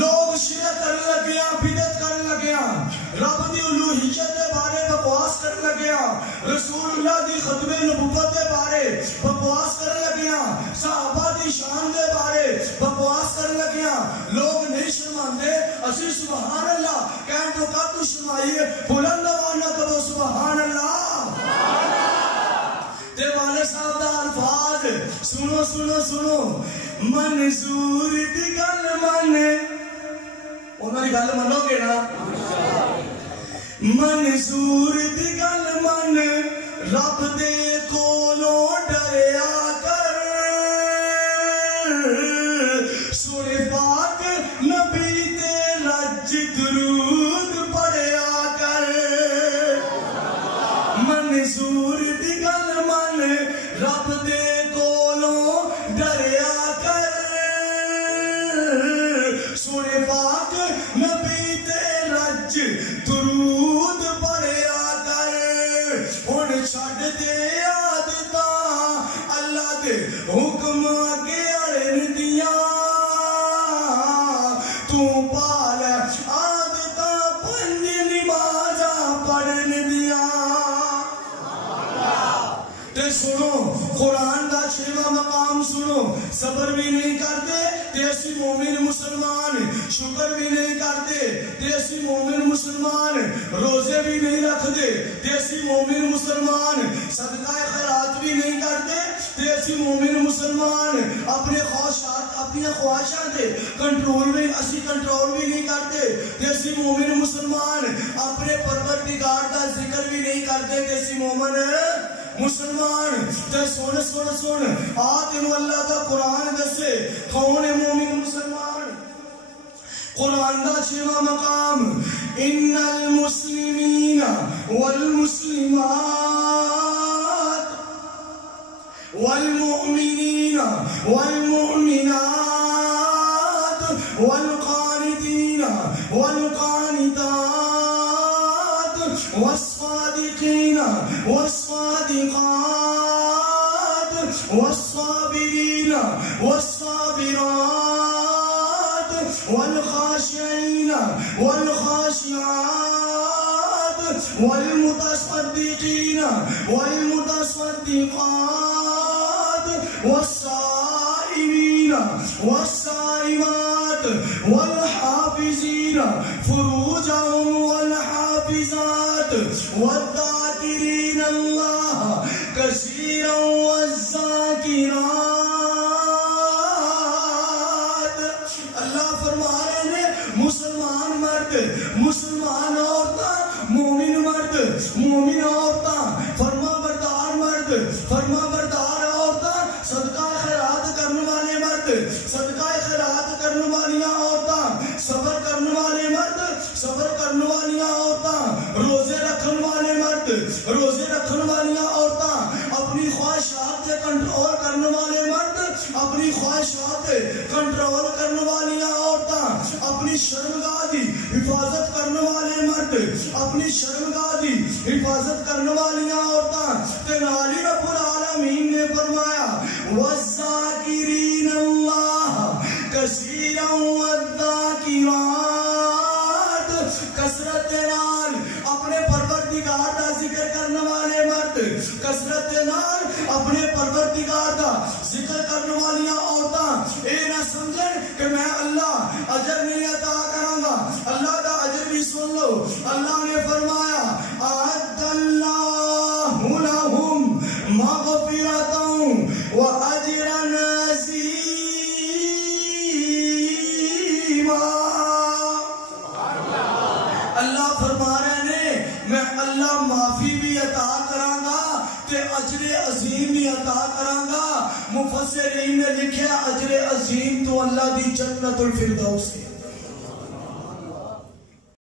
لوگ شرک کرنے لگے ہیں، بدعت کرنے لگے ہیں، رب دی الوہیت دے بارے بکواس کرنے لگے ہیں، رسول اللہ دی ختم نبوت دے بارے بکواس کرنے لگے ہیں، صحابہ دی شان دے بارے بکواس کرنے لگے ہیں۔ لوگ نہیں شرماندے، اسی سبحان اللہ کہن تو کا تو شرمائیے، بلند آواز کرو سبحان اللہ۔ تے والے صاحب دا الفاظ سنو سنو سنو، منظور دی گل مانے، انہوں نے گل منو گے نا؟ منظور دی گل مانے، رب دے کولوں ڈریا کر، سنے پاک نبی تے رج درود پڑھیا کر۔ منظور دی گل مانے، رب دے کولوں ڈریا کر، سنے پاک نبی تے رج درود پڑھیا کر۔ ہن چھڈ دے عادتاں اللہ دے حکم اگے اڑن دیاں، تو پال عادتاں پنج نمازاں پڑھن دیاں۔ تے سنو قرآن دا 6واں مقام سنو، صبر بھی نہیں کرتے تے اسی مومن مسلمان، شکر بھی نہیں کرتے تے اسی مومن مسلمان، روزے بھی نہیں رکھتے تے اسی مومن مسلمان، صدقہ خیرات بھی نہیں کرتے تے اسی مومن مسلمان، اپنے خواہشات اپنی خواہشات کنٹرول بھی نہیں کرتے تے اسی مومن مسلمان، اپنے پروردگار دا ذکر بھی نہیں کرتے تے اسی مومن مسلمان۔ تے سن سن سن آ تینوں اللہ دا قرآن دسے کون ہے مومن مسلمان۔ قرآن دا 6واں مقام، ان المسلمین والمسلمات والمؤمنین والمؤمنات والقانتین والقانتات والصادقین والصادقات والصابرین والصابرات والخاشعین والخاشعات والمتصدقین والمتصدقات والصائمین والصائمات والحافظین فروجهم والحافظات والذاکرین اللہ کثیرا والذاکرات۔ اللہ فرما رہے ہیں مسلمان مرد، مسلمان عورتاں، مومن مرد، مومن عورتاں، فرما بردار مرد، فرما بردار عورتاں، صدقہ خیرات کرنے والے مرد، صدقہ خیرات کرنے والی عورتاں، صبر کرنے والے مرد، صبر کرنے والی عورتاں، روزے رکھنے والے مرد، روزے رکھنے والی عورتاں، اپنی خواہشات سے کنٹرول کرنے والے مرد، اپنی خواہشات کنٹرول کرنے والی عورتاں، اپنی شرمگاہ دی حفاظت کرنے والے مرد، اپنی شرمگاہ دی حفاظت کرنے والی عورتاں۔ تے نالی رب العالمین نے فرمایا والذاکرین اللہ کثیرا والذاکرات، کثرت نال اپنے پروردگار دا ذکر کرنے والے مرد، کثرت نال اپنے پروردگار دا ذکر کرنے والی عورتاں، اے نہ سمجھیں کہ میں اللہ اجر نہیں عطا کراں گا۔ اللہ دا اجر بھی سن لو، اللہ نے فرمایا اعد اللہ لہم مغفرۃ واجرا عظیما۔ اللہ فرما رہے ہیں میں اللہ معافی بھی عطا کراں گا تے اجر عظیم بھی عطا کراں گا۔ مفسرین نے لکھا اجر عظیم تو اللہ دی جنت الفردوس ہے۔